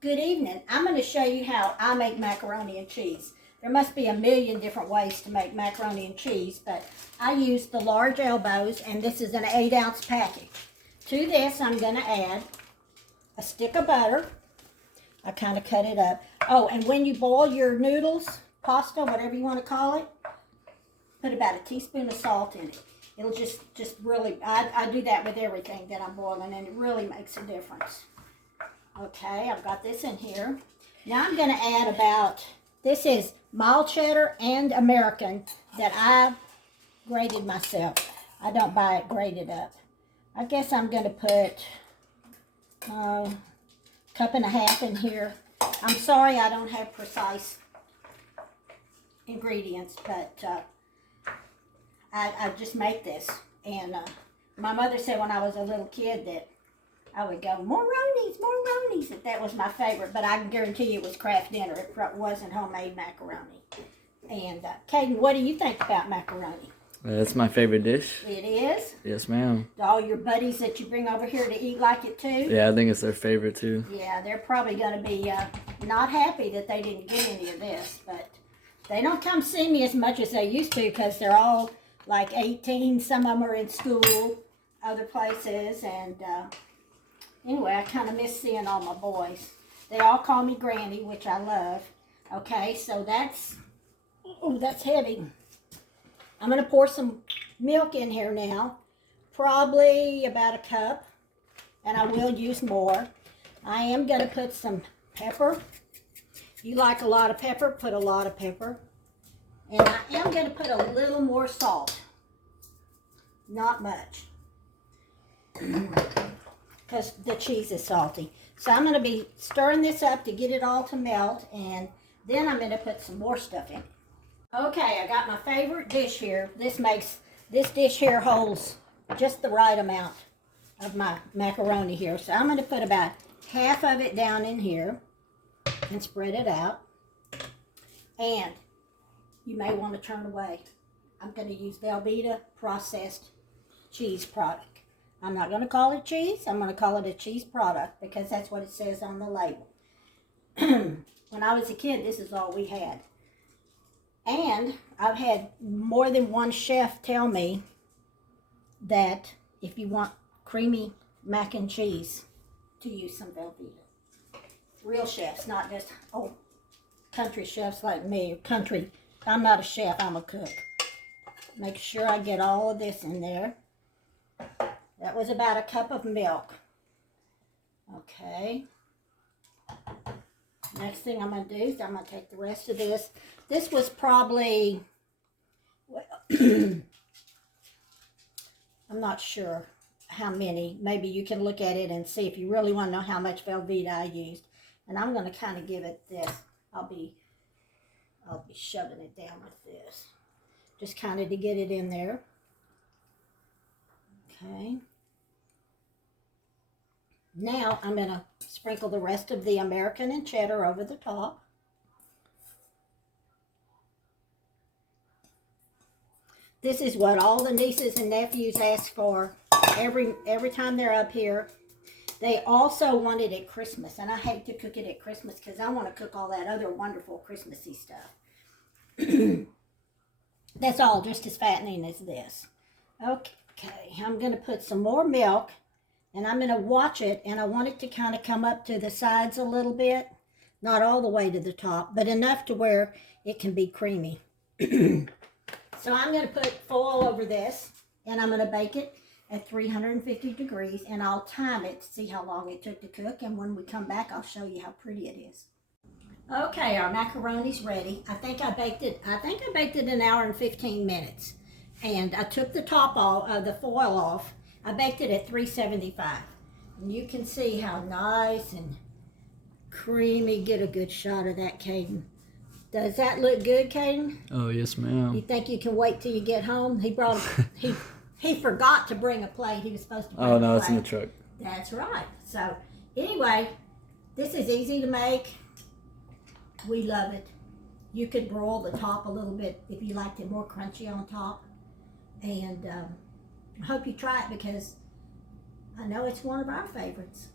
Good evening. I'm going to show you how I make macaroni and cheese. There must be a million different ways to make macaroni and cheese, but I use the large elbows, and this is an 8-ounce package. To this, I'm going to add a stick of butter. I kind of cut it up. Oh, and when you boil your noodles, pasta, whatever you want to call it, put about a teaspoon of salt in it. It'll just really, I do that with everything that I'm boiling, and it really makes a difference. Okay, I've got this in here. Now I'm going to add about, this is mild cheddar and American that I grated myself. I don't buy it grated up. I guess I'm going to put a cup and a half in here. I'm sorry I don't have precise ingredients, but I just make this. And my mother said when I was a little kid that I would go, more Ronies, that was my favorite, but I can guarantee you it was Kraft Dinner. It wasn't homemade macaroni. And Caden, what do you think about macaroni? That's my favorite dish. It is? Yes, ma'am. Do all your buddies that you bring over here to eat like it too? Yeah, I think it's their favorite too. Yeah, they're probably going to be not happy that they didn't get any of this, but they don't come see me as much as they used to because they're all like 18. Some of them are in school, other places, and anyway, I kind of miss seeing all my boys. They all call me Granny, which I love. Okay, so that's heavy. I'm going to pour some milk in here now, probably about a cup, and I will use more. I am going to put some pepper. If you like a lot of pepper, put a lot of pepper. And I am going to put a little more salt. Not much. Because the cheese is salty. So I'm going to be stirring this up to get it all to melt, and then I'm going to put some more stuff in. Okay, I got my favorite dish here. This dish here holds just the right amount of my macaroni here. So I'm going to put about half of it down in here and spread it out. And you may want to turn away. I'm going to use Velveeta processed cheese product. I'm not going to call it cheese. I'm going to call it a cheese product because that's what it says on the label. When I was a kid, this is all we had. And I've had more than one chef tell me that if you want creamy mac and cheese, to use some Velveeta. Real chefs, not just country chefs like me. Country. I'm not a chef, I'm a cook. Make sure I get all of this in there. That was about a cup of milk. Okay. Next thing I'm going to do is I'm going to take the rest of this. This was probably, I'm not sure how many. Maybe you can look at it and see if you really want to know how much Velveeta I used. And I'm going to kind of give it this. I'll be shoving it down with this. Just kind of to get it in there. Okay. Now I'm going to sprinkle the rest of the American and cheddar over the top. This is what all the nieces and nephews ask for every time they're up here. They also want it at Christmas, and I hate to cook it at Christmas because I want to cook all that other wonderful Christmassy stuff. That's all just as fattening as this. Okay, I'm going to put some more milk, and I'm going to watch it, and I want it to kind of come up to the sides a little bit. Not all the way to the top, but enough to where it can be creamy. So I'm going to put foil over this, and I'm going to bake it at 350 degrees, and I'll time it to see how long it took to cook, and when we come back, I'll show you how pretty it is. Okay, our macaroni's ready. I think I baked it an hour and 15 minutes, and I took the top off, the foil off. I baked it at 375, and you can see how nice and creamy. Get a good shot of that, Caden. Does that look good, Caden? Oh, yes, ma'am. You think you can wait till you get home? He brought he forgot to bring a plate. He was supposed to bring a plate. Oh, no, it's in the truck. That's right. So, anyway, this is easy to make. We love it. You could broil the top a little bit if you liked it more crunchy on top. And I hope you try it because I know it's one of our favorites.